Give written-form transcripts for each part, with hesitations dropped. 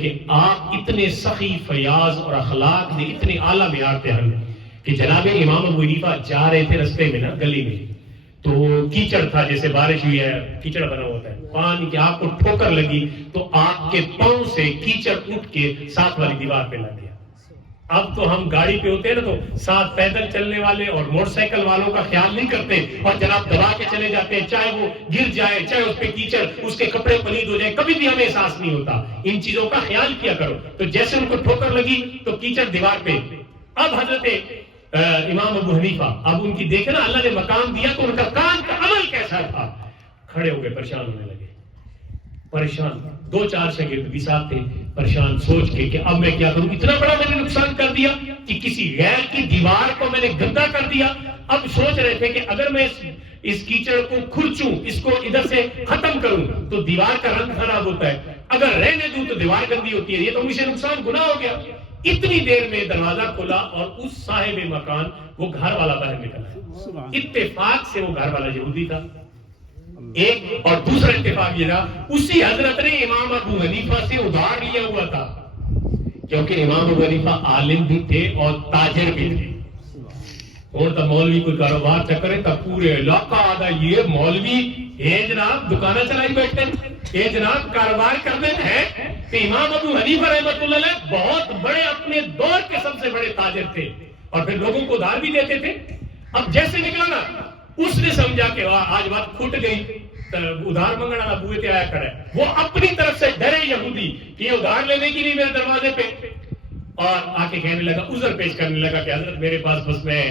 کہ آپ اتنے سخی فیاض اور اخلاق دے اتنے اعلیٰ معیار پہ ہم کہ جناب امام ابو حنیفہ جا رہے تھے رستے میں نا گلی میں، تو کیچڑ تھا، جیسے بارش ہوئی ہے کیچڑ بنا ہوتا ہے، پانی کہ آپ کو ٹھوکر لگی تو آپ کے پاؤں سے کیچڑ اٹھ کے ساتھ والی دیوار پہ لگ گیا۔ اب تو ہم گاڑی پہ ہوتے ہیں نا تو ساتھ پیدل چلنے والے اور موٹر سائیکل والوں کا خیال نہیں کرتے اور جناب دبا کے چلے جاتے ہیں، چاہے وہ گر جائے، چاہے اس پہ کیچڑ، اس کے کپڑے پلید ہو جائے، کبھی بھی ہمیں احساس نہیں ہوتا۔ ان چیزوں کا خیال کیا کرو۔ تو جیسے ان کو ٹھوکر لگی تو کیچڑ دیوار پہ۔ اب حضرت امام ابو حنیفہ، اب ان کی دیکھے نا اللہ نے مقام دیا تو ان کا کام کا عمل کیسا تھا، کھڑے ہو گئے، پریشان ہونے لگے، پریشان۔ دو چار شاگرد بھی ساتھ تھے، پریشان سوچ کے کہ اب میں کیا کروں، اتنا بڑا میں نے نقصان کر دیا کہ کسی غیر کی دیوار کو میں نے گندا کر دیا۔ اب سوچ رہے تھے کہ اگر میں اس کیچڑ کو کھرچوں، اس کو ادھر سے ختم کروں تو دیوار کا رنگ خراب ہوتا ہے، اگر رہنے دوں تو دیوار گندی ہوتی ہے، یہ تو مجھے نقصان گناہ ہو گیا۔ اتنی دیر میں دروازہ کھلا اور اس صاحب مکان، وہ گھر والا باہر نکلا۔ اتفاق سے وہ گھر والا یہودی تھا ایک، اور دوسرا اتفاق یہ تھا اسی حضرت نے امام ابو حنیفہ سے ادھار لیا ہوا تھا، کیونکہ امام ابو حنیفہ عالم بھی تھے اور تاجر بھی تھے۔ اور تب مولوی کوئی کاروبار چکرے تب پورے علاقہ آدھا یہ مولوی اے جناب دکانہ چلائی بیٹھتے ہیں، اے جناب کاروبار کرتے ہیں۔ کہ امام ابو حنیفہ رحمۃ اللہ علیہ بہت بڑے اپنے دور کے سب سے بڑے تاجر تھے اور پھر لوگوں کو ادھار بھی دیتے تھے۔ اب جیسے نکلا نا اس نے سمجھا کہ آج بات کھٹ گئی، ادھار منگنا والا بوئے تے آیا کھڑا ہے، وہ اپنی طرف سے ڈرے یہودی کہ یہ ادھار لینے کے لیے میرے دروازے پہ، اور آ کے کہنے لگا، عذر پیش کرنے لگا کہ حضرت میرے پاس بس میں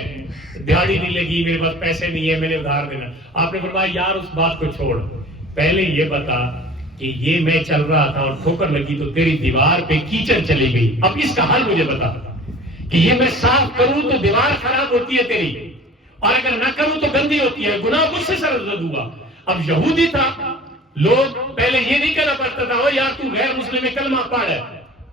دیہڑی نہیں لگی، میرے پاس پیسے نہیں ہے، میں نے ادھار دینا۔ آپ نے فرمایا یار اس بات کو چھوڑ، پہلے یہ بتا کہ یہ میں چل رہا تھا اور ٹھوکر لگی تو تیری دیوار پہ کیچڑ چلی گئی، اب اس کا حل مجھے بتا کہ یہ میں صاف کروں تو دیوار خراب ہوتی ہے تیری، اور اگر نہ کروں تو گندی ہوتی ہے، گناہ مجھ سے سرزد ہوا۔ اب یہودی تھا، لوگ پہلے یہ نہیں کہنا پڑتا تھا او یار تو غیر مسلم کلمہ پڑھ ہے،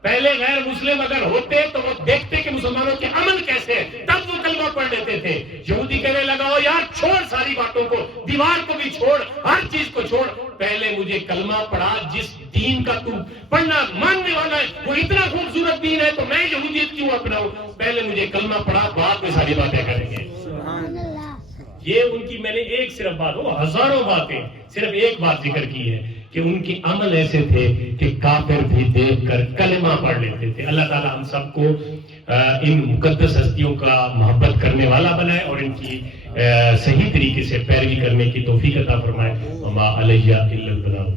پہلے غیر مسلم اگر ہوتے تو وہ دیکھتے کہ مسلمانوں کے عمل کیسے ہے تب وہ کلمہ پڑھ لیتے تھے۔ یہودی کہنے لگا او یار چھوڑ ساری باتوں کو، دیوار کو بھی چھوڑ، ہر چیز کو چھوڑ، پہلے مجھے کلمہ پڑھا، جس دین کا تم پڑھنا ماننے والا ہے وہ اتنا خوبصورت دین ہے تو میں یہودیت کیوں اپناؤں، پہلے مجھے کلمہ پڑھا، بعد میں ساری باتیں کریں گے۔ یہ ان کی میں نے ایک صرف بات، وہ ہزاروں باتیں، صرف ایک بات ذکر کی ہے کہ ان کے عمل ایسے تھے کہ کافر بھی دیکھ کر کلمہ پڑھ لیتے تھے۔ اللہ تعالی ہم سب کو ان مقدس ہستیوں کا محبت کرنے والا بنائے اور ان کی صحیح طریقے سے پیروی کرنے کی توفیق عطا فرمائے۔ وما علیہ الا البلاغ۔